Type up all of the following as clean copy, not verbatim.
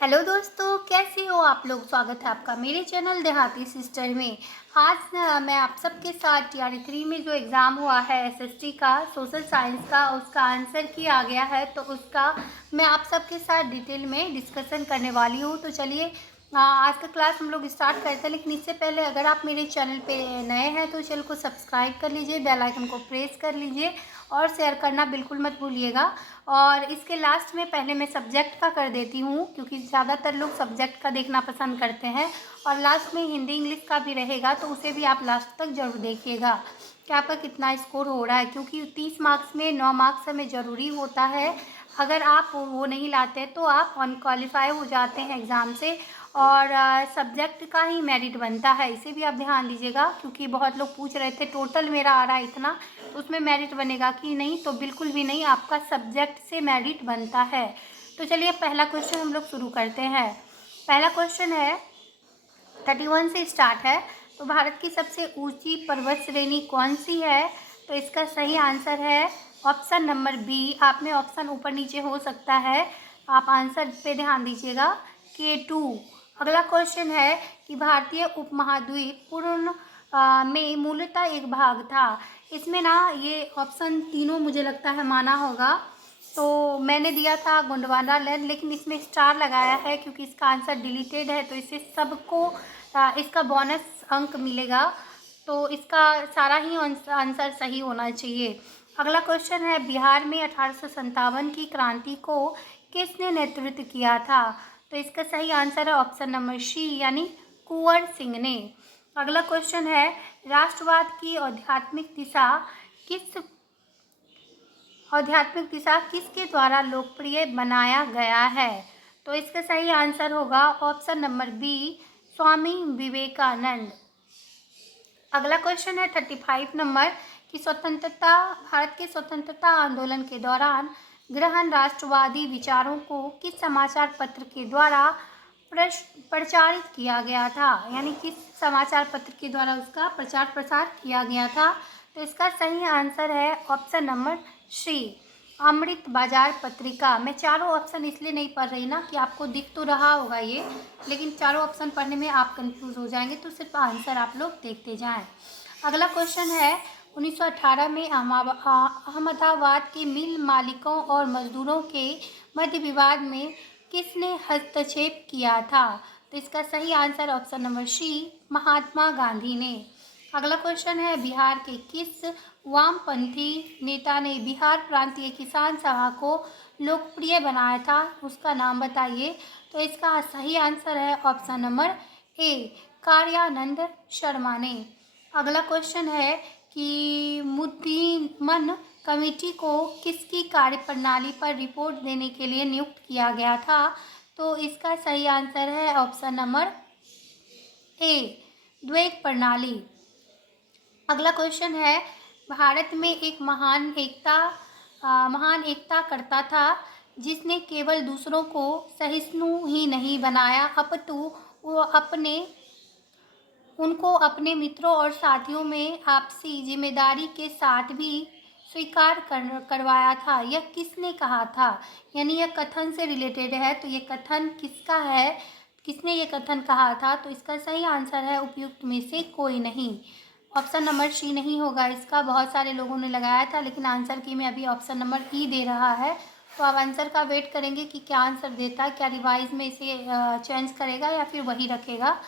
Hello दोस्तों, कैसे हो आप लोग। स्वागत है आपका मेरे चैनल देहाती सिस्टर में। आज मैं आप सबके साथ टीआरई 3 में जो एग्ज़ाम हुआ है एसएसटी का सोशल साइंस का, उसका आंसर की आ गया है, तो उसका मैं आप सबके साथ डिटेल में डिस्कशन करने वाली हूँ। तो चलिए आज का क्लास हम लोग स्टार्ट करते हैं। लेकिन इससे पहले अगर आप मेरे चैनल पे नए हैं तो चैनल को सब्सक्राइब कर लीजिए, बेल आइकन को प्रेस कर लीजिए और शेयर करना बिल्कुल मत भूलिएगा। और इसके लास्ट में पहले मैं सब्जेक्ट का कर देती हूँ, क्योंकि ज़्यादातर लोग सब्जेक्ट का देखना पसंद करते हैं। और लास्ट में हिंदी इंग्लिश का भी रहेगा, तो उसे भी आप लास्ट तक ज़रूर देखिएगा कि आपका कितना स्कोर हो रहा है, क्योंकि 30 मार्क्स में 9 मार्क्स हमें ज़रूरी होता है। अगर आप वो नहीं लाते तो आप अनक्वालिफाई हो जाते हैं एग्ज़ाम से, और सब्जेक्ट का ही मेरिट बनता है। इसे भी आप ध्यान दीजिएगा, क्योंकि बहुत लोग पूछ रहे थे टोटल मेरा आ रहा है इतना, तो उसमें मेरिट बनेगा कि नहीं, तो बिल्कुल भी नहीं, आपका सब्जेक्ट से मेरिट बनता है। तो चलिए पहला क्वेश्चन हम लोग शुरू करते हैं। पहला क्वेश्चन है 31 से स्टार्ट है। तो भारत की सबसे ऊंची पर्वत श्रेणी कौन सी है? तो इसका सही आंसर है ऑप्शन नंबर बी। आप में ऑप्शन ऊपर नीचे हो सकता है, आप आंसर पे ध्यान दीजिएगा, K2। अगला क्वेश्चन है कि भारतीय उपमहाद्वीप पूर्ण में मूलतः एक भाग था। इसमें ना ये ऑप्शन तीनों मुझे लगता है माना होगा। तो मैंने दिया था गोंडवाना लैंड, लेकिन इसमें स्टार लगाया है क्योंकि इसका आंसर डिलीटेड है, तो इससे सबको इसका बोनस अंक मिलेगा। तो इसका सारा ही आंसर सही होना चाहिए। अगला क्वेश्चन है बिहार में 1857 की क्रांति को किसने नेतृत्व किया था? तो इसका सही आंसर है ऑप्शन नंबर सी, यानी कुंवर सिंह ने। अगला क्वेश्चन है राष्ट्रवाद की आध्यात्मिक दिशा किसके द्वारा लोकप्रिय बनाया गया है? तो इसका सही आंसर होगा option number B, Swami Vivekananda. अगला क्वेश्चन है 35 नंबर कि भारत के स्वतंत्रता आंदोलन के दौरान ग्रहण राष्ट्रवादी विचारों को किस समाचार पत्र के द्वारा प्रचारित किया गया था, यानी किस समाचार पत्र के द्वारा उसका प्रचार प्रसार किया गया था? तो इसका सही आंसर है ऑप्शन नंबर सी, अमृत बाजार पत्रिका। मैं चारों ऑप्शन इसलिए नहीं पढ़ रही ना कि आपको दिख तो रहा होगा ये, लेकिन चारों ऑप्शन पढ़ने में आप कंफ्यूज हो जाएंगे, तो सिर्फ आंसर आप लोग देखते जाएं। अगला क्वेश्चन है 1918 में अहमदाबाद के मिल मालिकों और मजदूरों के मध्य विवाद में किसने हस्तक्षेप किया था? तो इसका सही आंसर ऑप्शन नंबर सी, महात्मा गांधी ने। अगला क्वेश्चन है बिहार के किस वामपंथी नेता ने बिहार प्रांतीय किसान सभा को लोकप्रिय बनाया था, उसका नाम बताइए? तो इसका सही आंसर है ऑप्शन नंबर ए, कार्यानंद शर्मा ने। अगला क्वेश्चन है कि मुद्दीमन कमेटी को किसकी कार्यप्रणाली पर रिपोर्ट देने के लिए नियुक्त किया गया था? तो इसका सही आंसर है ऑप्शन नंबर ए, द्वैत प्रणाली। अगला क्वेश्चन है भारत में एक महान एकता करता था जिसने केवल दूसरों को सहिष्णु ही नहीं बनाया, अपितु वो उनको अपने मित्रों और साथियों में आपसी जिम्मेदारी के साथ भी स्वीकार करवाया था। यह किसने कहा था? यानी यह कथन से रिलेटेड है, तो ये कथन किसका है, किसने ये कथन कहा था? तो इसका सही आंसर है उपयुक्त में से कोई नहीं। ऑप्शन नंबर सी नहीं होगा इसका, बहुत सारे लोगों ने लगाया था, लेकिन आंसर की में अभी ऑप्शन नंबर ई दे रहा है। तो आप आंसर का वेट करेंगे कि क्या आंसर देता है, क्या रिवाइज में इसे चेंज करेगा या फिर वही रखेगा।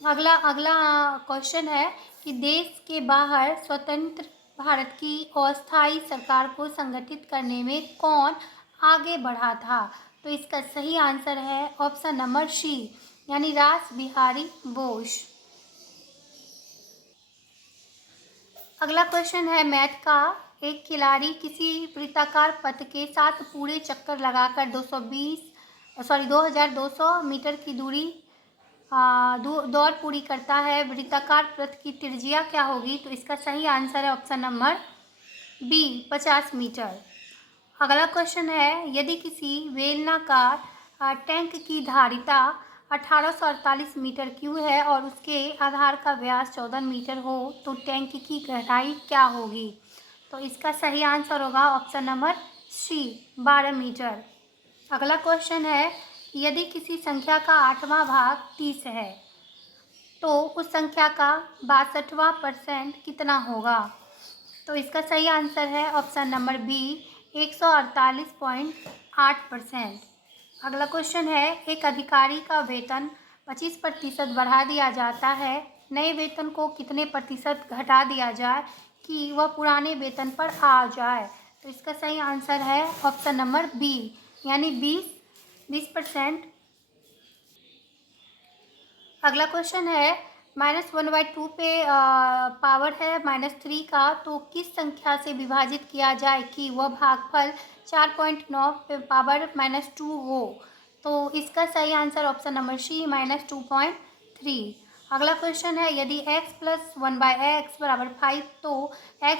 अगला अगला क्वेश्चन है कि देश के बाहर स्वतंत्र भारत की अस्थायी सरकार को संगठित करने में कौन आगे बढ़ा था? तो इसका सही आंसर है ऑप्शन नंबर सी, यानी रास बिहारी बोस। अगला क्वेश्चन है मैथ का, एक खिलाड़ी किसी वृत्ताकार पथ के साथ पूरे चक्कर लगाकर 2200 मीटर की दूरी दौड़ पूरी करता है। वृत्ताकार पथ की त्रिज्या क्या होगी? तो इसका सही आंसर है ऑप्शन नंबर बी, 50 मीटर। अगला क्वेश्चन है यदि किसी बेलनाकार टैंक की धारिता 1848 मीटर क्यूब है और उसके आधार का व्यास 14 मीटर हो तो टैंक की गहराई क्या होगी? तो इसका सही आंसर होगा ऑप्शन नंबर सी, 12 मीटर। अगला क्वेश्चन है यदि किसी संख्या का 8वां भाग 30 है तो उस संख्या का 62वां % कितना होगा? तो इसका सही आंसर है ऑप्शन नंबर बी 148.8%। अगला क्वेश्चन है, एक अधिकारी का वेतन 25% बढ़ा दिया जाता है, नए वेतन को कितने प्रतिशत घटा दिया जाए कि वह पुराने वेतन पर आ जाए? तो इसका सही आंसर है ऑप्शन नंबर बी, यानी 20%। अगला क्वेश्चन है, -1/2 पे पावर है -3 का, तो किस संख्या से विभाजित किया जाए कि वह भागफल 4.9 पे पावर -2 हो? तो इसका सही आंसर ऑप्शन नंबर सी -2.3। अगला क्वेश्चन है, यदि x + 1/x = 5 तो x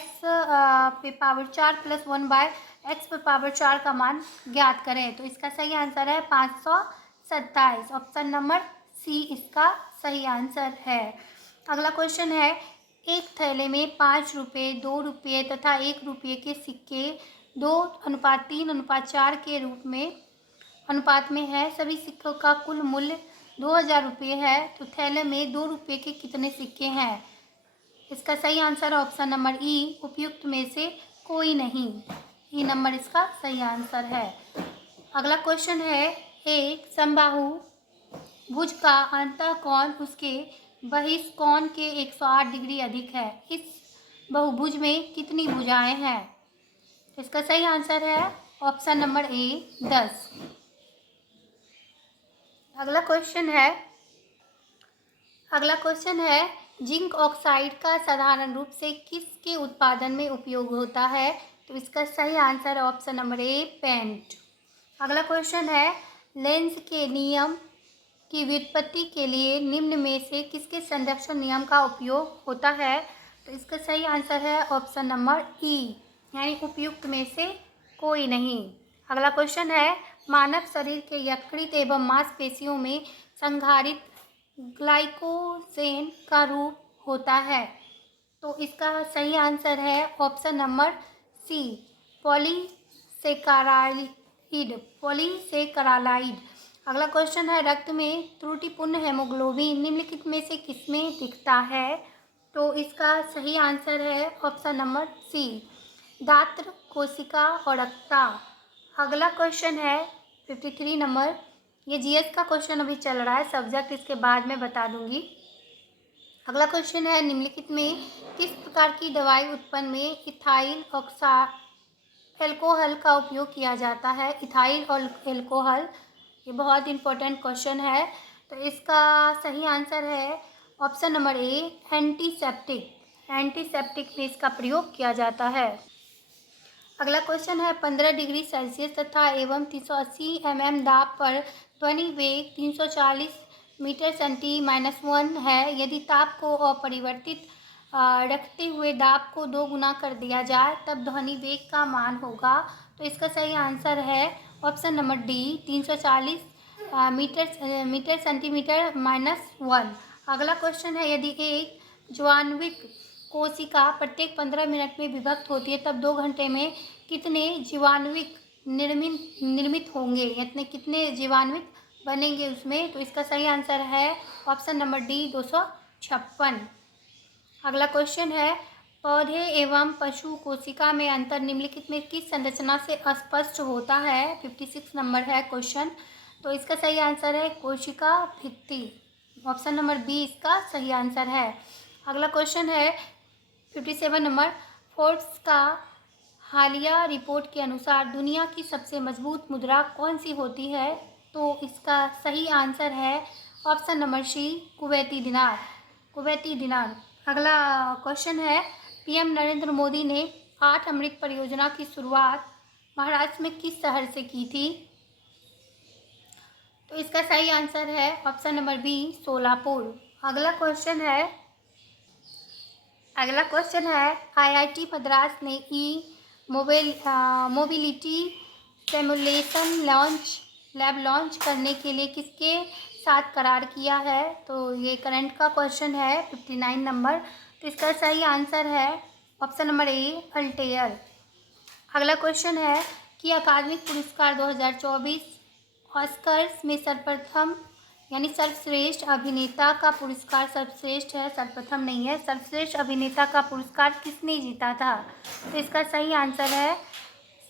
पे पावर 4 + 1/x पे पावर 4 का मान ज्ञात करें। तो इसका सही आंसर है 527। ऑप्शन नंबर सी इसका सही आंसर है। अगला क्वेश्चन है, एक थैले में 5 रुपये, 2 रुपये तथा 1 रुपये के सिक्के 2:3:4 के रूप में अनुपात में है। सभी सिक्कों का कुल मूल्य 2000 रुपये है, तो थैले में 2 रुपये के कितने सिक्के हैं? इसका सही आंसर ऑप्शन नंबर ई, उपयुक्त में से कोई नहीं। ई नंबर इसका सही आंसर है। अगला क्वेश्चन है, एक समबाहु भुज का अंतःकोण उसके बहिष्कोण के 108 डिग्री अधिक है। इस बहुभुज में कितनी भुजाएं हैं? इसका सही आंसर है ऑप्शन नंबर ए 10। अगला क्वेश्चन है, जिंक ऑक्साइड का साधारण रूप से किसके उत्पादन में उपयोग होता है? तो इसका सही answer option number A paint. अगला क्वेश्चन है, लेंस के नियम की व्युत्पत्ति के लिए निम्न में से किसके संरक्षण नियम का उपयोग होता है? तो इसका सही आंसर है ऑप्शन नंबर ई, यानी उपयुक्त में से कोई नहीं। अगला क्वेश्चन है, मानव शरीर के यकृत एवं मांसपेशियों में संधारित ग्लाइकोजेन का रूप होता है। तो इसका सही आंसर है ऑप्शन नंबर सी पॉलीसेकेराइड। अगला क्वेश्चन है, रक्त में त्रुटिपूर्ण हेमोग्लोबिन निम्नलिखित में से किसमें दिखता है? तो इसका सही आंसर है ऑप्शन नंबर सी दात्र कोशिका और रक्ता। अगला क्वेश्चन है 53 नंबर, ये जीएस का क्वेश्चन अभी चल रहा है, सब्जेक्ट इसके बाद में बता दूंगी। अगला क्वेश्चन है, निम्नलिखित में किस प्रकार की दवाई उत्पन्न में इथाइल एल्कोहल का उपयोग किया जाता है? इथाइल और एल्कोहल, ये बहुत इंपॉर्टेंट क्वेश्चन है। तो इसका सही आंसर है ऑप्शन नंबर ए एंटीसेप्टिक में इसका प्रयोग किया जाता है। अगला क्वेश्चन है, 15 डिग्री सेल्सियस तथा एवं 380 mm दाब पर ध्वनि वेग 340 मीटर सेंटी -1 है। यदि ताप को अपरिवर्तित रखते हुए दाब को 2 गुना कर दिया जाए तब ध्वनि वेग का मान होगा। तो इसका सही आंसर है option number D 340 metre centimetre -1। अगला क्वेश्चन है, यदि एक ज्वान्विक कोशिका प्रत्येक 15 मिनट में विभक्त होती है तब 2 घंटे में कितने जीवाणुविक निर्मित होंगे, यानी कितने जीवाणुविक बनेंगे उसमें? तो इसका सही आंसर है ऑप्शन नंबर डी 256। अगला क्वेश्चन है, पौधे एवं पशु कोशिका में अंतर निम्नलिखित में किस संरचना से अस्पष्ट होता है? 56 नंबर है क्वेश्चन। तो इसका सही आंसर है कोशिका भित्ति। ऑप्शन नंबर बी इसका सही आंसर है। अगला क्वेश्चन है 57 नंबर, फोर्ब्स का हालिया रिपोर्ट के अनुसार दुनिया की सबसे मजबूत मुद्रा कौन सी होती है? तो इसका सही आंसर है ऑप्शन नंबर सी कुवैती दिनार। अगला क्वेश्चन है, पीएम नरेंद्र मोदी ने 8 अमृत परियोजना की शुरुआत महाराष्ट्र में किस शहर से की थी? तो इसका सही आंसर है ऑप्शन नंबर बी सोलापुर। अगला क्वेश्चन है आईआईटी मद्रास ने मोबिलिटी सिमुलेशन लैब लॉन्च करने के लिए किसके साथ करार किया है? तो ये करंट का क्वेश्चन है 59 नंबर। तो इसका सही आंसर है ऑप्शन नंबर ए अल्टेयर। अगला क्वेश्चन है कि अकादमिक पुरस्कार 2024 ऑस्कर्स में सर्वप्रथम यानी सर्वश्रेष्ठ अभिनेता का पुरस्कार, सर्वश्रेष्ठ है, सर्वप्रथम नहीं है, सर्वश्रेष्ठ अभिनेता का पुरस्कार किसने जीता था? तो इसका सही आंसर है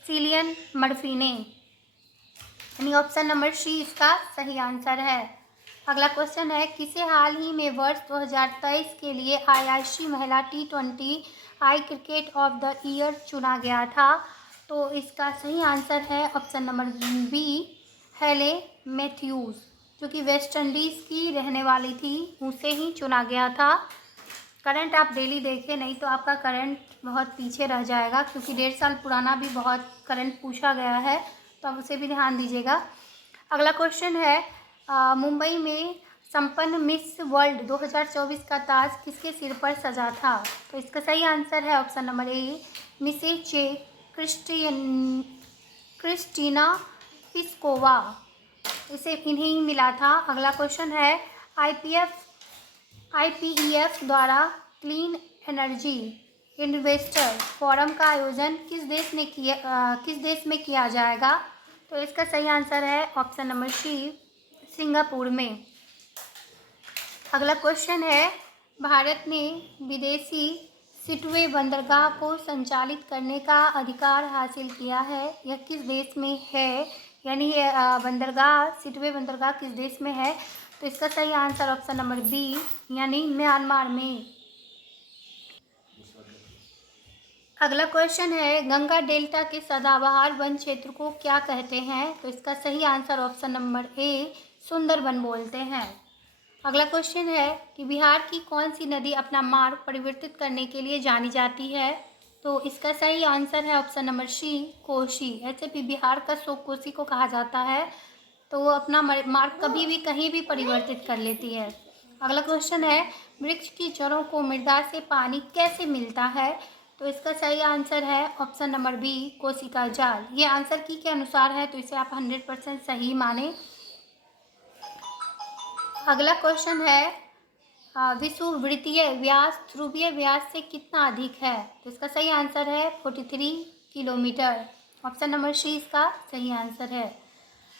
सिलियन मर्फी ने, यानी ऑप्शन नंबर सी इसका सही आंसर है। अगला क्वेश्चन है, किसे हाल ही में वर्ष 2023 के लिए IIC महिला T20 I cricket of the year चुना गया था? तो इसका सही आंसर है ऑप्शन नंबर बी, हेले मैथ्यूज, जो कि वेस्ट इंडीज़ की रहने वाली थी, उसे ही चुना गया था। करंट आप डेली देखें, नहीं तो आपका करंट बहुत पीछे रह जाएगा, क्योंकि 1.5 साल पुराना भी बहुत करंट पूछा गया है, तो आप उसे भी ध्यान दीजिएगा। अगला क्वेश्चन है, मुंबई में संपन्न मिस वर्ल्ड 2024 का ताज किसके सिर पर सजा था? तो इसका सही आंसर है ऑप्शन नंबर ए, मिसेचे क्रिस्टीना पिस्कोवा, इसे इन्हें मिला था। अगला क्वेश्चन है, IPEF द्वारा क्लीन एनर्जी इन्वेस्टर फोरम का आयोजन किस देश में किया जाएगा? तो इसका सही आंसर है ऑप्शन नंबर सी, सिंगापुर में। अगला क्वेश्चन है, भारत ने विदेशी सिटवे बंदरगाह को संचालित करने का अधिकार हासिल किया है, यह किस देश में है? यानी बंदरगाह, सिटवे बंदरगाह किस देश में है? तो इसका सही आंसर ऑप्शन नंबर बी, यानी म्यांमार में। अगला क्वेश्चन है, गंगा डेल्टा के सदाबहार वन क्षेत्र को क्या कहते हैं? तो इसका सही आंसर ऑप्शन नंबर ए, सुंदरबन बोलते हैं। अगला क्वेश्चन है कि बिहार की कौन सी नदी अपना मार्ग परिवर्तित करने के लिए जानी जाती है? तो इसका सही आंसर है ऑप्शन नंबर सी, कोसी। ऐसे भी बिहार का शोक कोसी को कहा जाता है, तो वो अपना मार्ग कभी भी कहीं भी परिवर्तित कर लेती है। अगला क्वेश्चन है, वृक्ष की जड़ों को मृदा से पानी कैसे मिलता है? तो इसका सही आंसर है ऑप्शन नंबर बी, कोशिका जाल। ये आंसर की के अनुसार है, तो इसे आप 100% सही माने। अगला क्वेश्चन है, विषुववृत्तीय व्यास ध्रुवीय व्यास से कितना अधिक है? तो इसका सही आंसर है 43 किलोमीटर। ऑप्शन नंबर सी इसका सही आंसर है।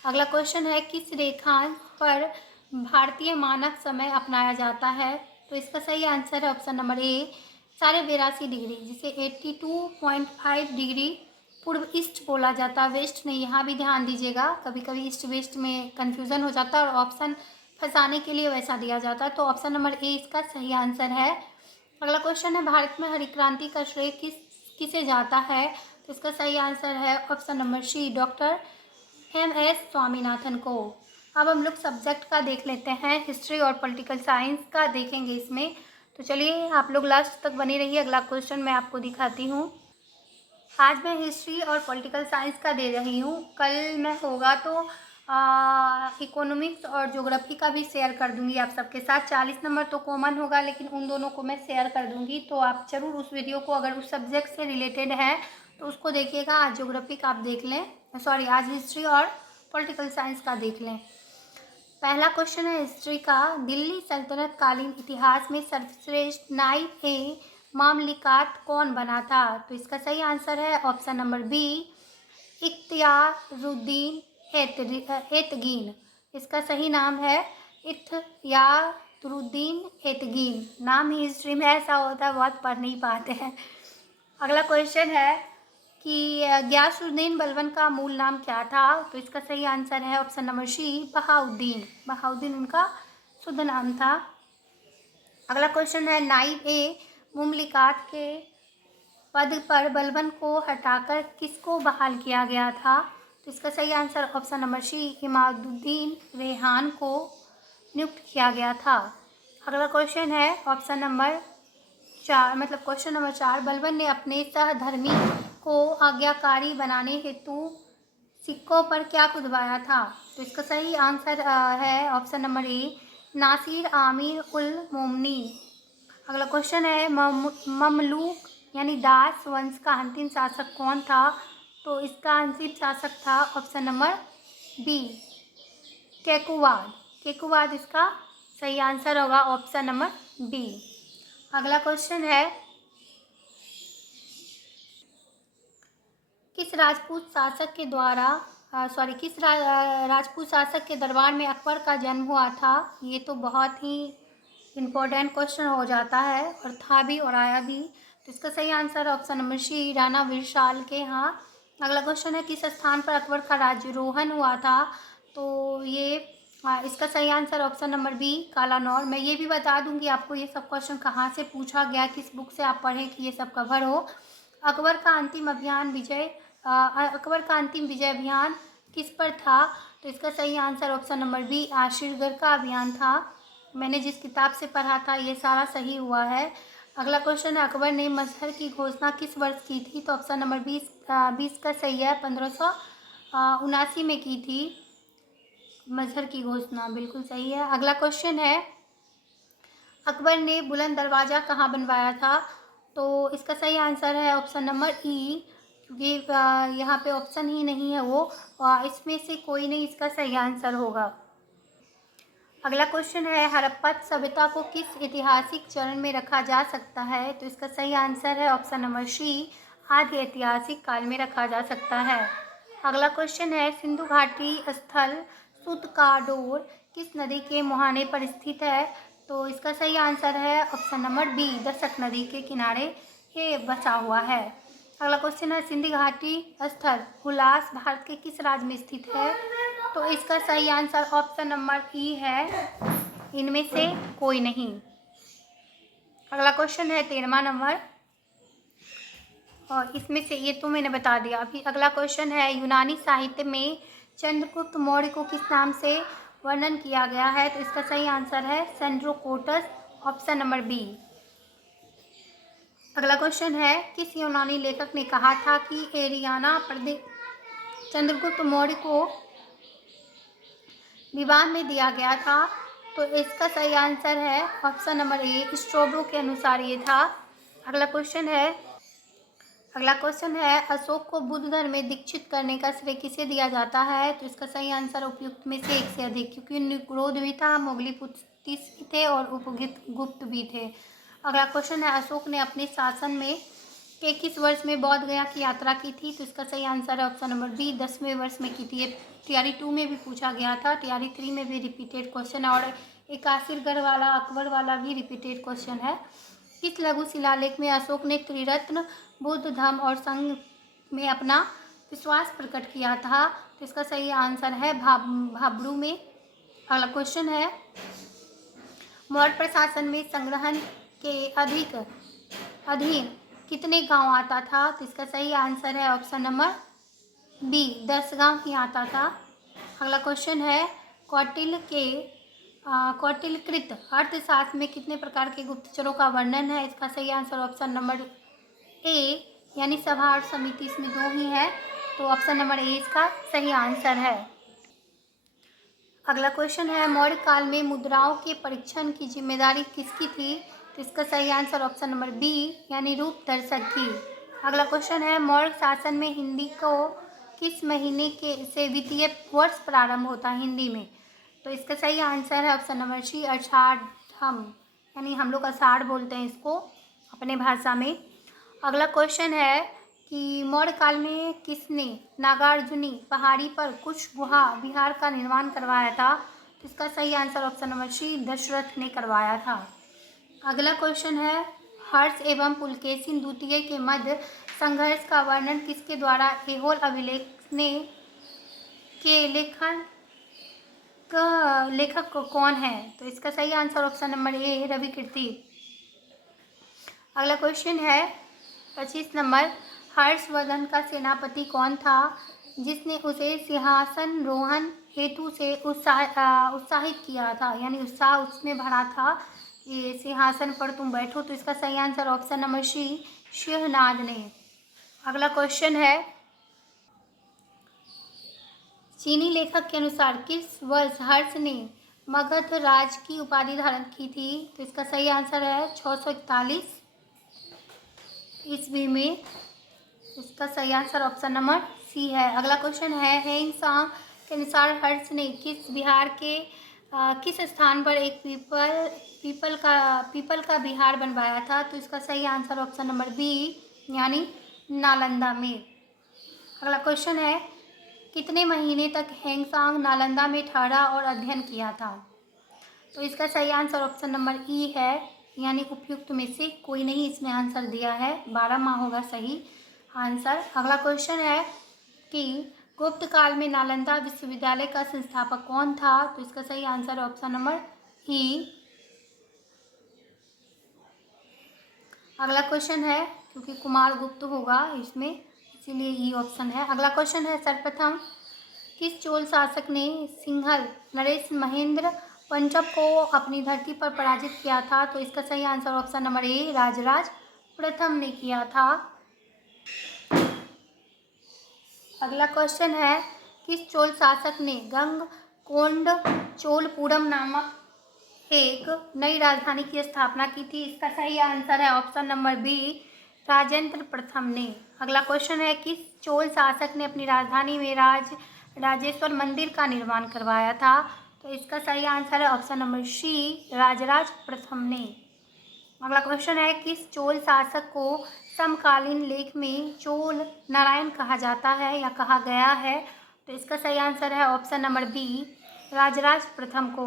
अगला क्वेश्चन है, किस रेखांश पर भारतीय मानक समय अपनाया जाता है? तो इसका सही आंसर है ऑप्शन नंबर ए, 82.5 डिग्री, जिसे 82.5 डिग्री पूर्व ईस्ट बोला जाता है, वेस्ट नहीं। यहाँ भी ध्यान दीजिएगा, कभी कभी ईस्ट वेस्ट में कन्फ्यूज़न हो जाता है और ऑप्शन फंसाने के लिए वैसा दिया जाता है। तो ऑप्शन नंबर ए इसका सही आंसर है। अगला क्वेश्चन है, भारत में हरित क्रांति का श्रेय किसे जाता है? तो इसका सही आंसर है option number C, doctor MS Swaminathan को। अब हम लोग सब्जेक्ट का देख लेते हैं, हिस्ट्री और पॉलिटिकल साइंस का देखेंगे इसमें। तो चलिए आप लोग लास्ट तक बने रहिए, अगला क्वेश्चन मैं आपको दिखाती हूँ। आज मैं हिस्ट्री और पॉलिटिकल साइंस का दे रही हूँ, कल मैं होगा तो इकोनॉमिक्स और ज्योग्राफी का भी शेयर कर दूँगी आप सबके साथ। 40 नंबर तो कॉमन होगा, लेकिन उन दोनों को मैं शेयर कर दूँगी, तो आप ज़रूर उस वीडियो को, अगर उस सब्जेक्ट से रिलेटेड है तो उसको देखिएगा। आज ज्योग्राफी का आप देख लें, सॉरी आज हिस्ट्री और पॉलिटिकल साइंस का देख लें। पहला क्वेश्चन है हिस्ट्री का, दिल्ली सल्तनत कालीन इतिहास में सर्वश्रेष्ठ नाइब मामलिकात कौन बना था? तो इसका सही आंसर है option number B, Ikhtiyaruddin Aitigin. इसका सही नाम है इख्तियारुद्दीन एतगीन। नाम ही हिस्ट्री में ऐसा होता है, बहुत पढ़ नहीं पाते हैं। अगला क्वेश्चन है कि गियासुद्दीन बलबन का मूल नाम क्या था? तो इसका सही आंसर है option number C, Bahauddin. Bahauddin उनका शुद्ध नाम था। अगला क्वेश्चन है, नाइब मुमलिकात के पद पर बलबन को हटाकर किसको बहाल किया गया था? तो इसका सही answer option number C, Imaduddin Raihan को नियुक्त किया गया था। अगला क्वेश्चन है ऑप्शन नंबर 4, मतलब क्वेश्चन नंबर 4, बलबन ने अपने सहधर्मी को आज्ञाकारी बनाने हेतु सिक्कों पर क्या खुदवाया था? तो इसका सही आंसर है option number A, Nasir Amir ul Momneen. अगला क्वेश्चन है, ममलूक यानी दास वंश का अंतिम शासक कौन था? तो इसका अंतिम शासक था ऑप्शन नंबर बी, केकुवाद। केकुवाद इसका सही आंसर होगा ऑप्शन नंबर बी। अगला क्वेश्चन है, किस राजपूत शासक के द्वारा किस राजपूत शासक के दरबार में अकबर का जन्म हुआ था? ये तो बहुत ही इम्पोर्टेंट क्वेश्चन हो जाता है, और था भी और आया भी। तो इसका सही answer option number C, Rana Vishal के यहाँ। अगला क्वेश्चन है, किस स्थान पर अकबर का राज्यारोहण हुआ था? तो ये इसका सही answer option number B, Kalanaur. मैं ये भी बता दूंगी आपको ये सब क्वेश्चन कहाँ से पूछा गया, किस बुक से आप पढ़ें कि ये सब कवर हो। अकबर का अंतिम विजय अभियान किस पर था? तो इसका सही आंसर ऑप्शन नंबर बी, आशीरगढ़ का अभियान था। मैंने जिस किताब से पढ़ा था ये सारा सही हुआ है। अगला क्वेश्चन है, अकबर ने मजहर की घोषणा किस वर्ष की थी? तो ऑप्शन नंबर 20 का सही है, 1579 में की थी मजहर की घोषणा, बिल्कुल सही है। अगला क्वेश्चन है, अकबर ने बुलंद दरवाज़ा कहाँ बनवाया था? तो इसका सही आंसर है ऑप्शन नंबर ई, क्योंकि यहाँ पे ऑप्शन ही नहीं है वो, इसमें से कोई नहीं इसका सही आंसर होगा। अगला क्वेश्चन है, हड़प्पा सभ्यता को किस ऐतिहासिक चरण में रखा जा सकता है? तो इसका सही आंसर है ऑप्शन नंबर सी, आधि ऐतिहासिक काल में रखा जा सकता है। अगला क्वेश्चन है, सिंधु घाटी स्थल सूतकाडोर किस नदी के मुहाने पर स्थित है? तो इसका सही आंसर है ऑप्शन नंबर बी, दशक नदी के किनारे ये बसा हुआ है। अगला क्वेश्चन है, सिंधु घाटी स्थल हुलास भारत के किस राज्य में स्थित है? तो इसका सही आंसर ऑप्शन नंबर ई है, इनमें से कोई नहीं। अगला क्वेश्चन है 13वां नंबर, और इसमें से ये तो मैंने बता दिया अभी। अगला क्वेश्चन है, यूनानी साहित्य में चंद्रगुप्त मौर्य को किस नाम से वर्णन किया गया है? तो इसका सही आंसर है सेंड्रोकोटस, ऑप्शन नंबर बी। अगला क्वेश्चन है, किस यूनानी लेखक ने कहा था कि एरियाना प्रदेश चंद्रगुप्त मौर्य को विवाह में दिया गया था? तो इसका सही आंसर है ऑप्शन नंबर ए, स्ट्रोबो के अनुसार ये था। अगला क्वेश्चन है, अशोक को बुद्ध धर्म में दीक्षित करने का श्रेय किसे दिया जाता है? तो इसका सही आंसर उपयुक्त में से एक से अधिक, क्योंकि निक्रोध भी था, मोगलीपुत्र थे और उपगुप्त भी थे। अगला क्वेश्चन है, अशोक ने अपने शासन में के किस वर्ष में बौद्ध गया की यात्रा की थी? तो इसका सही आंसर है ऑप्शन नंबर बी, 10वें वर्ष में की थी। ये तैयारी 2 में भी पूछा गया था, तैयारी 3 में भी रिपीटेड क्वेश्चन है, और एक आशीरगढ़ वाला अकबर वाला भी रिपीटेड क्वेश्चन है। किस लघु शिलालेख में अशोक ने त्रिरत्न बुद्ध धम्म और संघ में अपना विश्वास प्रकट किया था? तो इसका सही आंसर है भाब्रू में। अगला क्वेश्चन है, मौर्य प्रशासन में संग्रहण के अधीन कितने गांव आता था? तो इसका सही आंसर है ऑप्शन नंबर बी, 10 गांव ही आता था। अगला क्वेश्चन है, कौटिल्यकृत अर्थशास्त्र में कितने प्रकार के गुप्तचरों का वर्णन है? इसका सही आंसर ऑप्शन नंबर ए, यानी सभा और समिति, इसमें 2 ही है, तो ऑप्शन नंबर ए इसका सही आंसर है। अगला क्वेश्चन है, मौर्य काल में मुद्राओं के परीक्षण की जिम्मेदारी किसकी थी? तो इसका सही आंसर ऑप्शन नंबर बी, यानी रूप दर्शक की। अगला क्वेश्चन है, मौर्य शासन में हिंदी को किस महीने के से वित्तीय वर्ष प्रारंभ होता है हिंदी में? तो इसका सही आंसर है ऑप्शन नंबर सी, आषाढ़म, यानी हम लोग आषाढ़ बोलते हैं इसको अपने भाषा में। अगला क्वेश्चन है कि मौर्य काल में किसने नागार्जुनी पहाड़ी पर कुछ गुहा विहार का निर्माण करवाया था? तो इसका सही answer option number C, Dasharath ने करवाया था। अगला क्वेश्चन है, हर्ष एवं पुलकेशिन द्वितीय के मध्य संघर्ष का वर्णन किसके द्वारा ऐहोल अभिलेख ने के लेखक कौन है? तो इसका सही answer option number A, Ravi Kirti. अगला क्वेश्चन है 25 नंबर, हर्षवर्धन का सेनापति कौन था जिसने उसे सिंहासन रोहण हेतु से उत्साहित किया था, यानी उत्साह उसमें भरा था, ये सिंहासन पर तुम बैठो? तो इसका सही आंसर ऑप्शन नंबर सी, शहनाद ने। अगला क्वेश्चन है, चीनी लेखक के अनुसार किस वर्ष हर्ष ने मगध राज की उपाधि धारण की थी? तो इसका सही आंसर है 641 ईस्वी में। इसका सही आंसर ऑप्शन नंबर सी है। अगला क्वेश्चन है, हेंग सांग के अनुसार हर्ष ने किस बिहार के किस स्थान पर एक पीपल का बिहार बनवाया था? तो इसका सही आंसर ऑप्शन नंबर बी, यानी नालंदा में। अगला क्वेश्चन है, कितने महीने तक हेंगसांग नालंदा में ठहरा और अध्ययन किया था? तो इसका सही आंसर ऑप्शन नंबर ई है, यानी उपयुक्त में से कोई नहीं इसमें आंसर दिया है। 12 माह होगा सही आंसर। अगला क्वेश्चन है कि गुप्त काल में नालंदा विश्वविद्यालय का संस्थापक कौन था? तो इसका सही आंसर ऑप्शन नंबर ई। अगला क्वेश्चन है, क्योंकि कुमार गुप्त होगा इसमें, इसीलिए ई ऑप्शन है। अगला क्वेश्चन है, सर्वप्रथम किस चोल शासक ने सिंघल नरेश महेंद्र पंचम को अपनी धरती पर पराजित किया था? तो इसका सही आंसर ऑप्शन नंबर ए, राजराज प्रथम ने किया था। अगला क्वेश्चन है, किस चोल शासक ने गंगकोंड चोलपुरम नामक एक नई राजधानी की स्थापना की थी? इसका सही आंसर है ऑप्शन नंबर बी, राजेंद्र प्रथम ने। अगला क्वेश्चन है, किस चोल शासक ने अपनी राजधानी में राजेश्वर मंदिर का निर्माण करवाया था? तो इसका सही आंसर है ऑप्शन नंबर सी, राजराज प्रथम ने। अगला क्वेश्चन है, किस चोल शासक को समकालीन लेख में चोल नारायण कहा जाता है या कहा गया है? तो इसका सही आंसर है ऑप्शन नंबर बी, राजराज प्रथम को।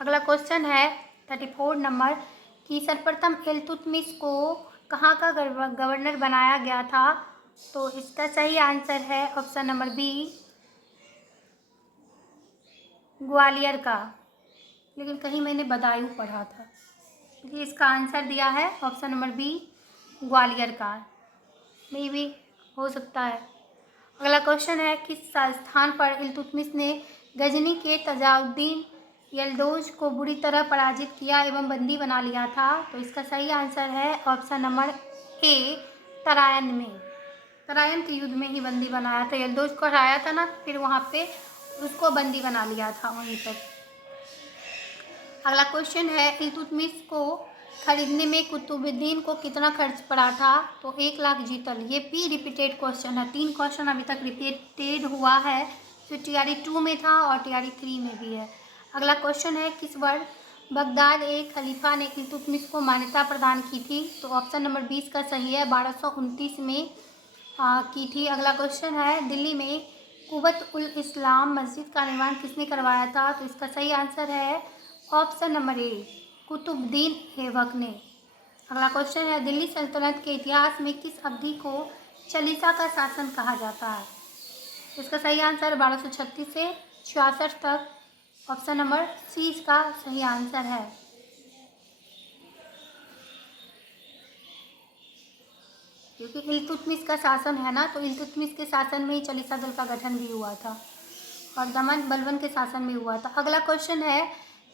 अगला क्वेश्चन है 34 नंबर, कि सर्वप्रथम इल्तुतमिश को कहाँ का गवर्नर बनाया गया था? तो इसका सही आंसर है ऑप्शन नंबर बी, ग्वालियर का। लेकिन कहीं मैंने बदायूं पढ़ा था, क्योंकि इसका आंसर दिया है ऑप्शन नंबर बी, ग्वालियर का। मे भी हो सकता है। अगला क्वेश्चन है, किस स्थान पर इल्तुतमिश ने गजनी के तजाउद्दीन यल्दौज को बुरी तरह पराजित किया एवं बंदी बना लिया था? तो इसका सही आंसर है ऑप्शन नंबर ए, तरायन में। तरायन के युद्ध में ही बंदी बनाया था। यल्दौज को हराया था ना, फिर वहाँ पे उसको बंदी बना लिया था वहीं पर। अगला क्वेश्चन है, इल्तुतमिश को खरीदने में कुतुबुद्दीन को कितना खर्च पड़ा था? तो 1 लाख जीतल। ये भी रिपीटेड क्वेश्चन है, 3 क्वेश्चन अभी तक रिपीटेड हुआ है, जो TRE 2 में था और TRE 3 में भी है। अगला क्वेश्चन है, किस वर्ष बगदाद एक खलीफा ने इल्तुतमिश को मान्यता प्रदान की थी? तो ऑप्शन नंबर 20 का सही है, 1229 में की थी। अगला क्वेश्चन है, दिल्ली में कुव्वत उल इस्लाम मस्जिद का निर्माण किसने करवाया था? तो इसका सही आंसर है option number A, Qutubuddin Aibak ने। अगला क्वेश्चन है, दिल्ली सल्तनत के इतिहास में किस अवधि को चालीसा का शासन कहा जाता है? इसका सही आंसर 1236 से 66 तक, ऑप्शन नंबर सी इसका सही आंसर है। क्योंकि इल्तुतमिश का शासन है ना, तो इल्तुतमिश के शासन में ही चालीसा दल का गठन भी हुआ था और दमन बलबन के शासन में हुआ था। अगला क्वेश्चन है,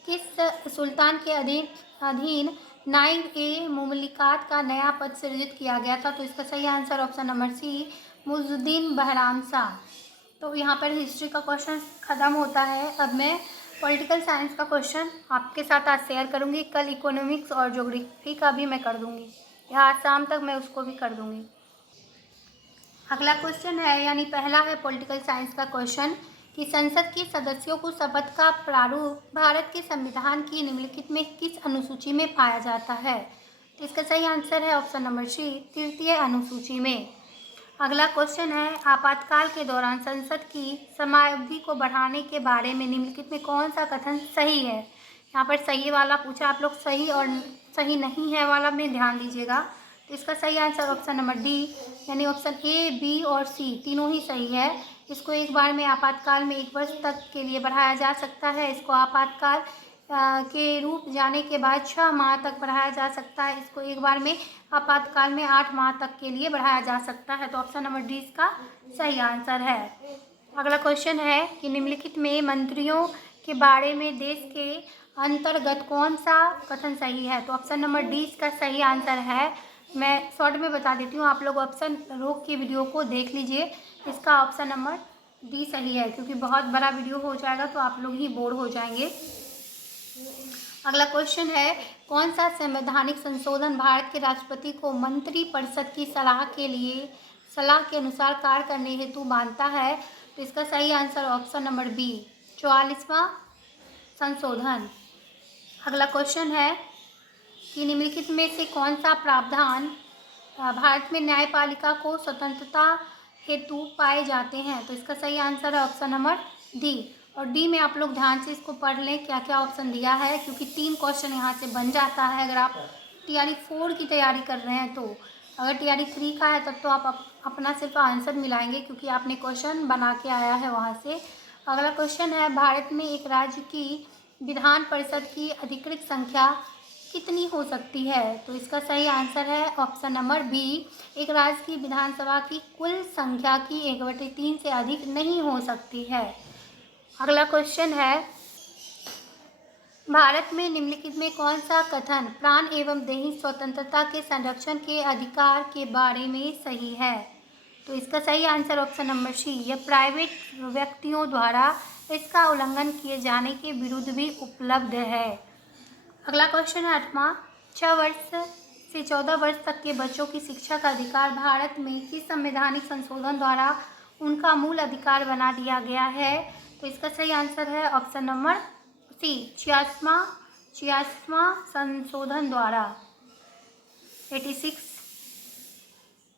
किस सुल्तान के अधीन नाइब ए मुमलिकात का नया पद सृजित किया गया था? तो इसका सही answer option number C, Muizuddin Bahram Shah. तो यहाँ पर हिस्ट्री का क्वेश्चन ख़त्म होता है। अब मैं पॉलिटिकल साइंस का क्वेश्चन आपके साथ आज शेयर करूँगी। कल इकोनॉमिक्स और ज्योग्राफी का भी मैं कर दूँगी, या आज शाम तक मैं उसको भी कर दूँगी। अगला क्वेश्चन है, यानी पहला है पॉलिटिकल साइंस का क्वेश्चन, कि संसद के सदस्यों को शपथ का प्रारूप भारत के संविधान की निम्नलिखित में किस अनुसूची में पाया जाता है? तो इसका सही आंसर है ऑप्शन नंबर सी, 3य अनुसूची में। अगला क्वेश्चन है, आपातकाल के दौरान संसद की समयावधि को बढ़ाने के बारे में निम्नलिखित में कौन सा कथन सही है? यहाँ पर सही वाला पूछा, आप लोग सही और सही नहीं है वाला में ध्यान दीजिएगा। तो इसका सही आंसर ऑप्शन नंबर डी, यानी ऑप्शन ए, बी और सी तीनों ही सही है। इसको एक बार में आपातकाल में 1 वर्ष तक के लिए बढ़ाया जा सकता है। इसको आपातकाल के रूप जाने के बाद 6 माह तक बढ़ाया जा सकता है। इसको एक बार में आपातकाल में 8 माह तक के लिए बढ़ाया जा सकता है। तो ऑप्शन नंबर डी इसका सही आंसर है। अगला क्वेश्चन है, कि निम्नलिखित में मंत्रियों के बारे में देश के अंतर्गत कौन सा कथन सही है? तो ऑप्शन नंबर डी इसका सही आंसर है। मैं शॉर्ट में बता देती हूँ, आप लोग ऑप्शन रोक के वीडियो को देख लीजिए। इसका ऑप्शन नंबर डी सही है, क्योंकि बहुत बड़ा वीडियो हो जाएगा तो आप लोग ही बोर हो जाएंगे। अगला क्वेश्चन है, कौन सा संवैधानिक संशोधन भारत के राष्ट्रपति को मंत्रिपरिषद की सलाह के अनुसार कार्य करने हेतु मानता है? तो इसका सही आंसर ऑप्शन नंबर बी, 44वां संशोधन। अगला क्वेश्चन है, कि निम्नलिखित में से कौन सा प्रावधान भारत में न्यायपालिका को स्वतंत्रता हेतु पाए जाते हैं। तो इसका सही आंसर है ऑप्शन नंबर डी। और डी में आप लोग ध्यान से इसको पढ़ लें क्या क्या ऑप्शन दिया है, क्योंकि 3 क्वेश्चन यहाँ से बन जाता है अगर आप TRE 4 की तैयारी कर रहे हैं। तो अगर TRE 3 का है तब तो आप अपना सिर्फ आंसर मिलाएंगे, क्योंकि आपने क्वेश्चन बना के आया है वहाँ से। अगला क्वेश्चन है, भारत में एक राज्य की विधान परिषद की अधिकृत संख्या कितनी हो सकती है? तो इसका सही आंसर है ऑप्शन नंबर बी। एक राज्य की विधानसभा की कुल संख्या की 1/3 से अधिक नहीं हो सकती है। अगला क्वेश्चन है, भारत में निम्नलिखित में कौन सा कथन प्राण एवं दैहिक स्वतंत्रता के संरक्षण के अधिकार के बारे में सही है? तो इसका सही आंसर ऑप्शन नंबर सी, यह प्राइवेट व्यक्तियों द्वारा इसका उल्लंघन किए जाने के विरुद्ध भी उपलब्ध है। अगला क्वेश्चन है 8वां, 6 वर्ष से 14 वर्ष तक के बच्चों की शिक्षा का अधिकार भारत में किस संवैधानिक संशोधन द्वारा उनका मूल अधिकार बना दिया गया है? तो इसका सही आंसर है ऑप्शन नंबर सी, 86वां संशोधन द्वारा, 86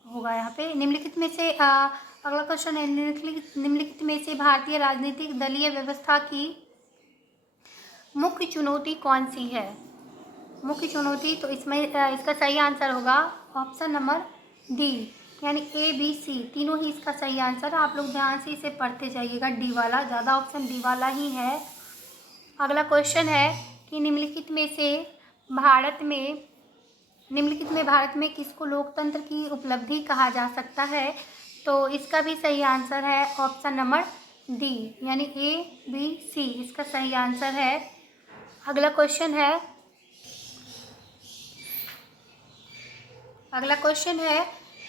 होगा यहाँ पे। निम्नलिखित में से अगला क्वेश्चन है, निम्नलिखित में से भारतीय राजनीतिक दलीय व्यवस्था की मुख्य चुनौती कौन सी है? मुख्य चुनौती, तो इसमें इसका सही आंसर होगा ऑप्शन नंबर डी, यानी ए बी सी तीनों ही इसका सही आंसर है। आप लोग ध्यान से इसे पढ़ते जाइएगा, डी वाला ज़्यादा ऑप्शन डी वाला ही है। अगला क्वेश्चन है कि निम्नलिखित में भारत में किसको लोकतंत्र की उपलब्धि कहा जा सकता है? तो इसका भी सही आंसर है ऑप्शन नंबर डी, यानी ए बी सी इसका सही आंसर है। अगला क्वेश्चन है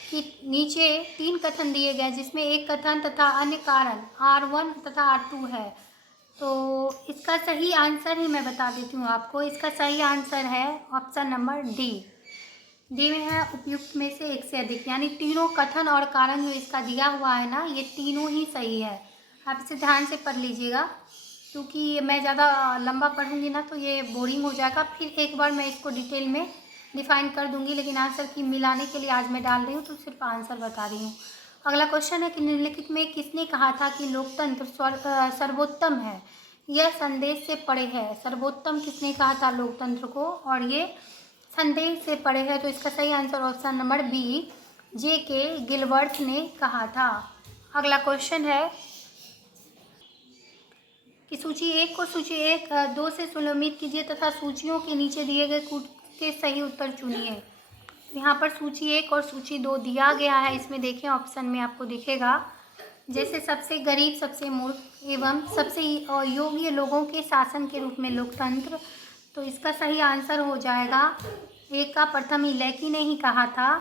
कि नीचे 3 कथन दिए गए जिसमें एक कथन तथा अन्य कारण R1 तथा R2 है। तो इसका सही आंसर ही मैं बता देती हूँ आपको। इसका सही आंसर है ऑप्शन नंबर डी। डी में है उपयुक्त में से एक से अधिक, यानी तीनों कथन और कारण जो इसका दिया हुआ है ना, ये तीनों ही सही है। आप इसे ध्यान से पढ़ लीजिएगा, क्योंकि मैं ज़्यादा लंबा पढ़ूंगी ना तो ये बोरिंग हो जाएगा। फिर एक बार मैं इसको डिटेल में डिफाइन कर दूंगी, लेकिन आंसर की मिलाने के लिए आज मैं डाल रही हूँ तो सिर्फ आंसर बता रही हूँ। अगला क्वेश्चन है कि निम्नलिखित में किसने कहा था कि लोकतंत्र सर्वोत्तम है? यह संदेश से परे है। सर्वोत्तम किसने कहा था लोकतंत्र को, और ये संदेश से परे है। तो इसका सही answer option number B, J.K. Gilbert ने कहा था। अगला क्वेश्चन है कि सूची 1 को सूची 1 2 से सुनिश्चित कीजिए तथा सूचियों के नीचे दिए गए के सही उत्तर चुनिए। यहाँ पर सूची 1 और सूची 2 दिया गया है, इसमें देखें ऑप्शन में आपको दिखेगा, जैसे सबसे गरीब, सबसे मूर्ख एवं सबसे योग्य लोगों के शासन के रूप में लोकतंत्र। तो इसका सही आंसर हो जाएगा ए का प्रथम इलेकी ने ही कहा था,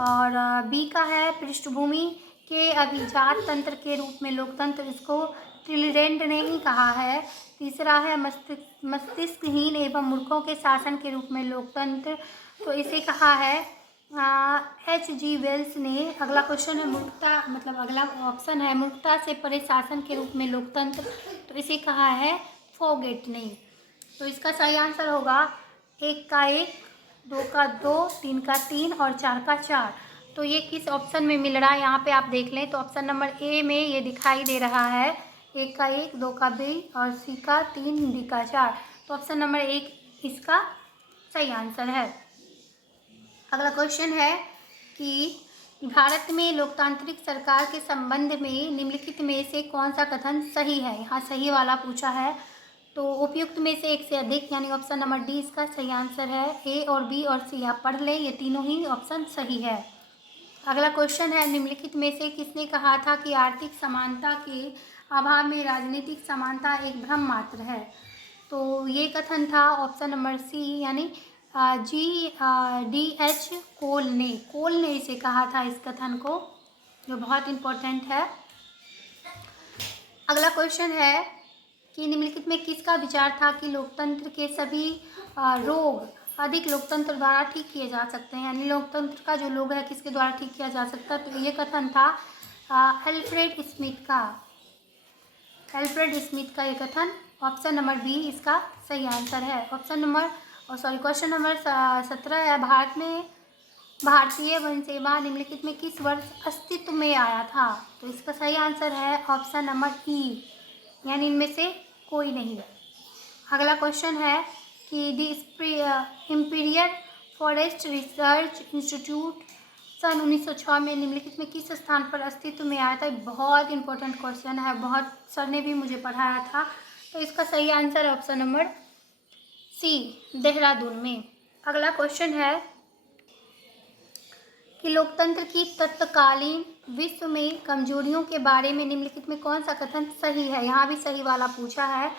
और बी का है पृष्ठभूमि के अभिजात तंत्र के रूप में लोकतंत्र, इसको ट्रिलिडेंट ने ही कहा है। तीसरा है मस्तिष्कहीन एवं मूर्खों के शासन के रूप में लोकतंत्र, तो इसे कहा है H.G. वेल्स ने। अगला क्वेश्चन है मूर्खता, मतलब अगला ऑप्शन है मूर्खता से परे शासन के रूप में लोकतंत्र, तो इसे कहा है फोगेट ने। तो इसका सही आंसर होगा 1 का 1, 2 का 2, 3 का 3 और 4 का 4। तो ये किस ऑप्शन में मिल रहा है यहाँ पे आप देख लें, तो ऑप्शन नंबर ए में ये दिखाई दे रहा है 1 का 1, 2 का 2 और सी का 3, डी का 4। तो ऑप्शन नंबर 1 इसका सही आंसर है। अगला क्वेश्चन है कि भारत में लोकतांत्रिक सरकार के संबंध में निम्नलिखित में से कौन सा कथन सही है? यहाँ सही वाला पूछा है, तो उपयुक्त में से एक से अधिक, यानी ऑप्शन नंबर डी इसका सही आंसर है। ए और बी और सी आप पढ़ लें, ये तीनों ही ऑप्शन सही है। अगला क्वेश्चन है निम्नलिखित में से किसने कहा था कि आर्थिक समानता के अभाव में राजनीतिक समानता एक भ्रम मात्र है? तो ये कथन था ऑप्शन नंबर सी, यानी G.D.H. कोल ने इसे कहा था, इस कथन को, जो बहुत इम्पोर्टेंट है। अगला क्वेश्चन है कि निम्नलिखित में किसका विचार था कि लोकतंत्र के सभी रोग अधिक लोकतंत्र द्वारा ठीक किए जा सकते हैं, यानी लोकतंत्र का जो लोग है किसके द्वारा ठीक किया जा सकता है? तो ये कथन था एल्फ्रेड स्मिथ का ये कथन। ऑप्शन नंबर बी इसका सही आंसर है। क्वेश्चन नंबर 17 है, भारत में भारतीय वन सेवा निम्नलिखित में किस वर्ष अस्तित्व में आया था? तो इसका सही आंसर है ऑप्शन नंबर ई, यानी इनमें से कोई नहीं। अगला क्वेश्चन है कि the imperial forest research institute सन 1906 में निम्नलिखित में किस स्थान पर अस्तित्व में आया था? बहुत इंपॉर्टेंट क्वेश्चन है, बहुत सर ने भी मुझे पढ़ाया था। तो इसका सही answer option number C, Dehradun में। अगला क्वेश्चन है कि लोकतंत्र की तत्कालीन विश्व में कमजोरियों के बारे में निम्नलिखित में कौन सा कथन सही है? यहाँ भी सही वाला पूछा है,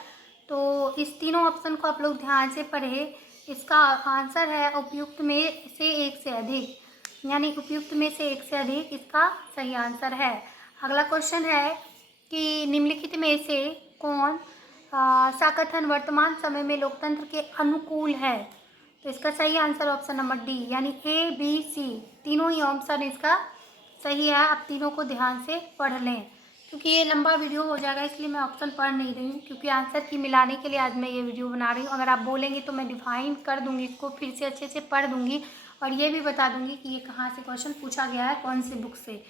तो इस तीनों ऑप्शन को आप लोग ध्यान से पढ़े। इसका आंसर है उपयुक्त में से एक से अधिक, यानी उपयुक्त में से एक से अधिक इसका सही आंसर है। अगला क्वेश्चन है कि निम्नलिखित में से कौन सा कथन वर्तमान समय में लोकतंत्र के अनुकूल है? तो इसका सही आंसर ऑप्शन नंबर डी, यानी ए बी सी तीनों ही ऑप्शन इसका सही है। आप तीनों को ध्यान से पढ़ लें, क्योंकि ये लंबा वीडियो हो जाएगा इसलिए मैं ऑप्शन पढ़ नहीं रही हूँ, क्योंकि आंसर की मिलाने के लिए आज मैं ये वीडियो बना रही हूँ। अगर आप बोलेंगे तो मैं डिफाइन कर दूँगी इसको, फिर से अच्छे से पढ़ दूँगी और ये भी बता दूँगी कि ये कहाँ से क्वेश्चन पूछा गया है, कौन सी बुक से।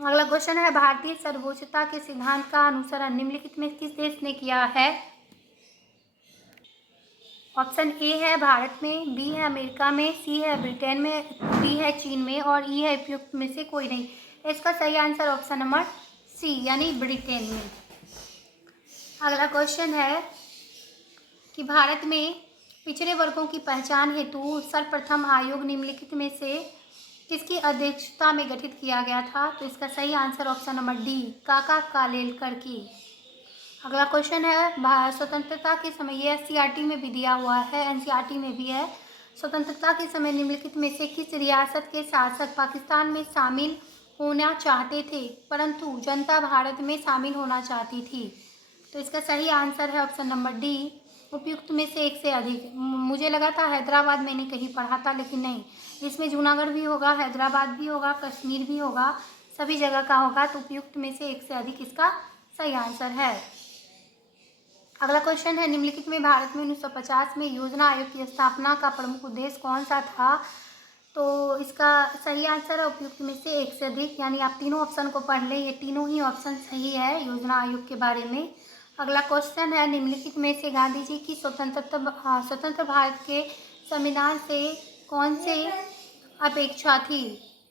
अगला क्वेश्चन है भारतीय सर्वोच्चता के सिद्धांत का अनुसरण निम्नलिखित में किस देश ने किया है? ऑप्शन ए है भारत में, बी है अमेरिका में, सी है ब्रिटेन में, डी है चीन में और ई है उपयुक्त में से कोई नहीं। इसका सही आंसर ऑप्शन नंबर सी, यानी ब्रिटेन में। अगला क्वेश्चन है कि भारत में पिछड़े वर्गों की पहचान हेतु सर्वप्रथम आयोग निम्नलिखित में से किसकी अध्यक्षता में गठित किया गया था? तो इसका सही आंसर ऑप्शन नंबर डी, काका कालेलकर की। अगला क्वेश्चन है स्वतंत्रता के समय, ये एनसीईआरटी में भी दिया हुआ है, एनसीईआरटी में भी है। स्वतंत्रता के समय निम्नलिखित में से किस रियासत के शासक पाकिस्तान में शामिल होना चाहते थे परंतु जनता भारत में शामिल होना चाहती थी? तो इसका सही आंसर है ऑप्शन नंबर डी, उपयुक्त में से एक से अधिक। मुझे लगा था हैदराबाद मैंने कहीं पढ़ा था, लेकिन नहीं, इसमें जूनागढ़ भी होगा, हैदराबाद भी होगा, कश्मीर भी होगा, सभी जगह का होगा। तो उपयुक्त में से एक से अधिक इसका सही आंसर है। अगला क्वेश्चन है निम्नलिखित में भारत में 1950 में योजना आयोग की स्थापना का प्रमुख उद्देश्य कौन सा था? तो इसका सही आंसर है उपयुक्त में से एक से अधिक, यानी आप तीनों ऑप्शन को पढ़ लें, ये तीनों ही ऑप्शन सही है योजना आयोग के बारे में। अगला क्वेश्चन है निम्नलिखित में से गांधी जी की स्वतंत्र भारत के संविधान से कौन से अपेक्षा थी?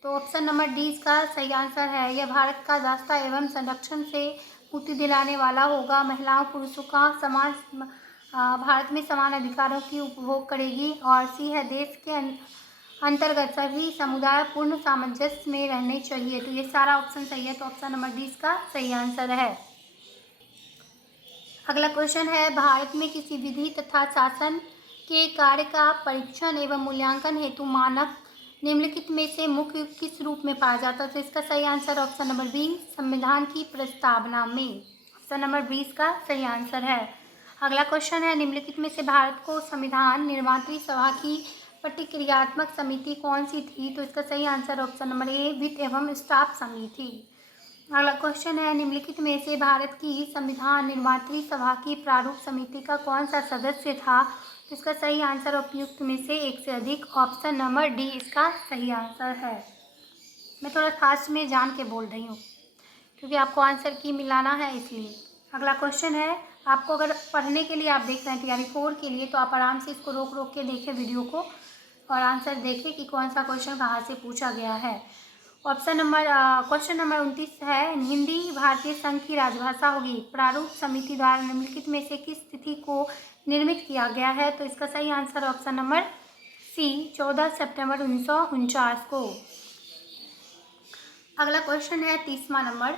तो ऑप्शन नंबर डी इसका सही आंसर है। यह भारत का दास्ता एवं संरक्षण से मुक्ति दिलाने वाला होगा, महिलाओं पुरुषों का समान भारत में समान अधिकारों की उपभोग करेगी और सी है देश के अंतर्गत सभी समुदाय पूर्ण सामंजस्य में रहने चाहिए। तो ये सारा ऑप्शन सही है, तो ऑप्शन नंबर डी इसका सही आंसर है। अगला क्वेश्चन है भारत में किसी विधि तथा शासन के कार्य का परीक्षण एवं मूल्यांकन हेतु मानक निम्नलिखित में से मुख्य किस रूप में पाया जाता है? तो इसका सही आंसर ऑप्शन नंबर बी, संविधान की प्रस्तावना में। ऑप्शन नंबर बी इसका सही आंसर है। अगला क्वेश्चन है निम्नलिखित में से भारत को संविधान निर्मात्री सभा की प्रतिक्रियात्मक समिति कौन सी थी? तो इसका सही आंसर ऑप्शन नंबर ए, वित्त एवं स्टाफ समिति। अगला क्वेश्चन है निम्नलिखित में से भारत की संविधान निर्मात्री सभा की प्रारूप समिति का कौन सा सदस्य था? तो इसका सही आंसर उपयुक्त में से एक से अधिक, ऑप्शन नंबर डी इसका सही आंसर है। मैं थोड़ा फास्ट में जान के बोल रही हूँ क्योंकि आपको आंसर की मिलाना है इसलिए। अगला क्वेश्चन है, आपको अगर पढ़ने के लिए आप देख रहे हैं तैयारी 4 के लिए, तो आप आराम से इसको रोक रोक के देखें वीडियो को और आंसर देखें कि कौन सा क्वेश्चन कहाँ से पूछा गया है। क्वेश्चन नंबर 29 है हिंदी भारतीय संघ की राजभाषा होगी, प्रारूप समिति द्वारा निम्नलिखित में से किस तिथि को निर्मित किया गया है? तो इसका सही आंसर ऑप्शन नंबर सी, 14 सितंबर 1949 को। अगला क्वेश्चन है 30वां नंबर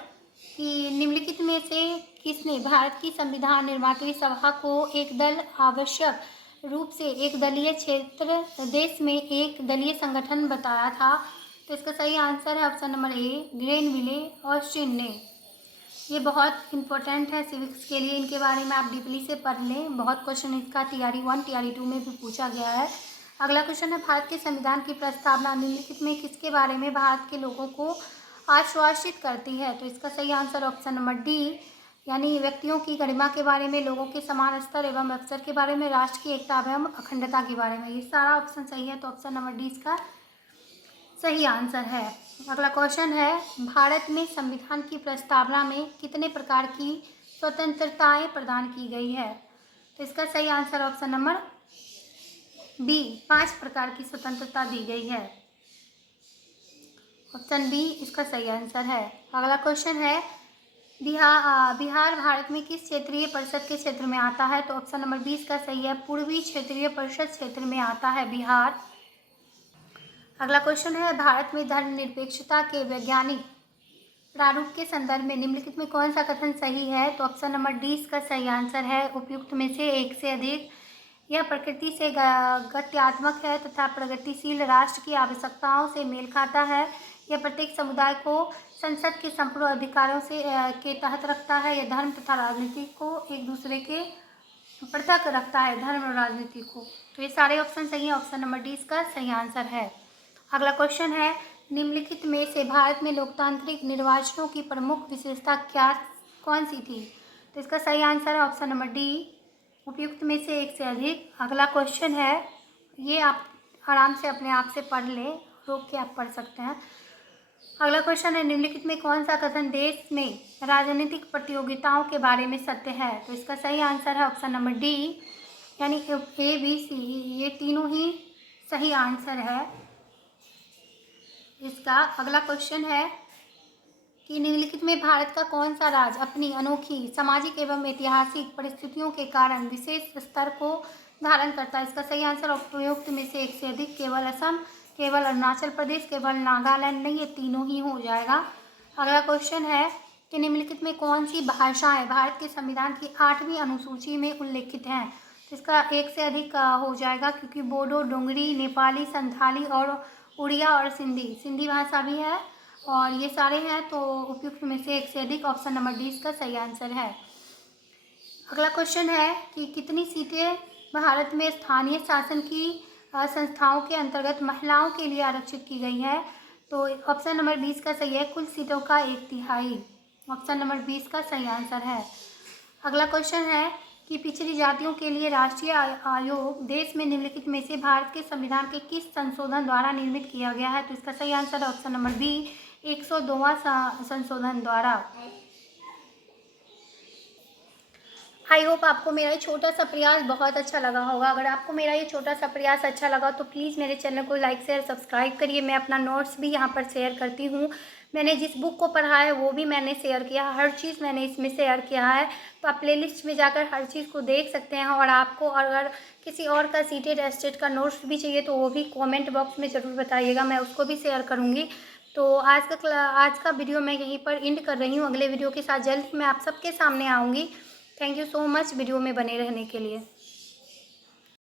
कि निम्नलिखित में से किसने भारत की संविधान निर्मात्री सभा को एक दल आवश्यक रूप से एक दलीय क्षेत्र देश में एक दलीय संगठन बताया था? तो इसका सही आंसर है ऑप्शन नंबर ए, ग्रेनविले ऑस्टिन ने। ये बहुत इंपॉर्टेंट है सिविक्स के लिए, इनके बारे में आप डीपली से पढ़ लें, बहुत क्वेश्चन इसका टीआरई 1 टीआरई 2 में भी पूछा गया है। अगला क्वेश्चन है भारत के संविधान की प्रस्तावना निम्नलिखित में किसके बारे में भारत के लोगों को आश्वासित करती है? तो इसका सही आंसर ऑप्शन नंबर डी, यानी व्यक्तियों की गरिमा के बारे में, लोगों के समान स्तर एवं अवसर के बारे में, राष्ट्र की एकता एवं अखंडता के बारे में। ये सारा ऑप्शन सही है, तो ऑप्शन नंबर डी इसका सही आंसर है। अगला क्वेश्चन है, भारत में संविधान की प्रस्तावना में कितने प्रकार की स्वतंत्रताएं प्रदान की गई है? तो इसका सही आंसर ऑप्शन नंबर बी, 5 प्रकार की स्वतंत्रता दी गई है। ऑप्शन बी इसका सही आंसर है। अगला क्वेश्चन है, बिहार भारत में किस क्षेत्रीय परिषद के क्षेत्र में आता है? तो ऑप्शन नंबर 20 का सही है, पूर्वी क्षेत्रीय परिषद क्षेत्र में आता है बिहार। अगला क्वेश्चन है, भारत में धर्मनिरपेक्षता के वैज्ञानिक प्रारूप के संदर्भ में निम्नलिखित में कौन सा कथन सही है? तो ऑप्शन नंबर डी इसका सही आंसर है, उपयुक्त में से एक से अधिक। यह प्रकृति से गत्यात्मक है तथा प्रगतिशील राष्ट्र की आवश्यकताओं से मेल खाता है। यह प्रत्येक समुदाय को संसद के संपूर्ण अधिकारों से के तहत रखता है। यह धर्म तथा राजनीति को एक दूसरे के पृथक रखता है, धर्म और राजनीति को। तो ये सारे ऑप्शन सही है, ऑप्शन नंबर डी इसका सही आंसर है। अगला क्वेश्चन है, निम्नलिखित में से भारत में लोकतांत्रिक निर्वाचनों की प्रमुख विशेषता कौन सी थी? तो इसका सही आंसर है ऑप्शन नंबर डी, उपयुक्त में से एक से अधिक। अगला क्वेश्चन है, ये आप आराम से अपने आप से पढ़ लें, रोक के आप पढ़ सकते हैं। अगला क्वेश्चन है, निम्नलिखित में कौन सा कथन देश में राजनीतिक प्रतियोगिताओं के बारे में सत्य है? तो इसका सही आंसर है ऑप्शन नंबर डी, यानी ए बी सी, ये तीनों ही सही आंसर है इसका। अगला क्वेश्चन है कि निम्नलिखित में भारत का कौन सा राज्य अपनी अनोखी सामाजिक एवं ऐतिहासिक परिस्थितियों के कारण विशेष स्तर को धारण करता है? इसका सही आंसर उपयुक्त में से एक से अधिक, केवल असम, केवल अरुणाचल प्रदेश, केवल नागालैंड नहीं, ये तीनों ही हो जाएगा। अगला क्वेश्चन है कि निम्नलिखित में कौन सी भाषाएं भारत के संविधान की 8वीं अनुसूची में उल्लेखित हैं? तो इसका एक से अधिक हो जाएगा, क्योंकि बोडो, डोंगरी, नेपाली, संथाली और उड़िया और सिंधी भाषा भी है, और ये सारे हैं। तो उपयुक्त में से एक से अधिक, ऑप्शन नंबर डी इसका सही आंसर है। अगला क्वेश्चन है कि कितनी सीटें भारत में स्थानीय शासन की संस्थाओं के अंतर्गत महिलाओं के लिए आरक्षित की गई है? तो ऑप्शन नंबर 20 का सही है, कुल सीटों का 1/3। ऑप्शन नंबर 20 का सही आंसर है। अगला क्वेश्चन है कि पिछड़ी जातियों के लिए राष्ट्रीय आयोग देश में निम्नलिखित में से भारत के संविधान के किस संशोधन द्वारा निर्मित किया गया है? तो इसका सही आंसर है ऑप्शन नंबर बी, 102वां संशोधन द्वारा। आई होप आपको मेरा ये छोटा सा प्रयास बहुत अच्छा लगा होगा। अगर आपको मेरा ये छोटा सा प्रयास अच्छा लगा तो प्लीज़ मेरे चैनल को लाइक शेयर सब्सक्राइब करिए। मैं अपना नोट्स भी यहाँ पर शेयर करती हूँ। मैंने जिस बुक को पढ़ा है वो भी मैंने शेयर किया, हर चीज़ मैंने इसमें शेयर किया है। तो आप प्लेलिस्ट में जाकर हर चीज़ को देख सकते हैं। और आपको अगर किसी और का सीटेड एस्टेट का नोट्स भी चाहिए तो वो भी कॉमेंट बॉक्स में ज़रूर बताइएगा, मैं उसको भी शेयर करूँगी। तो आज का वीडियो मैं यहीं पर एंड कर रही हूँ। अगले वीडियो के साथ जल्द ही मैं आप सबके सामने आऊँगी। Thank you so much video में बने रहने के लिए।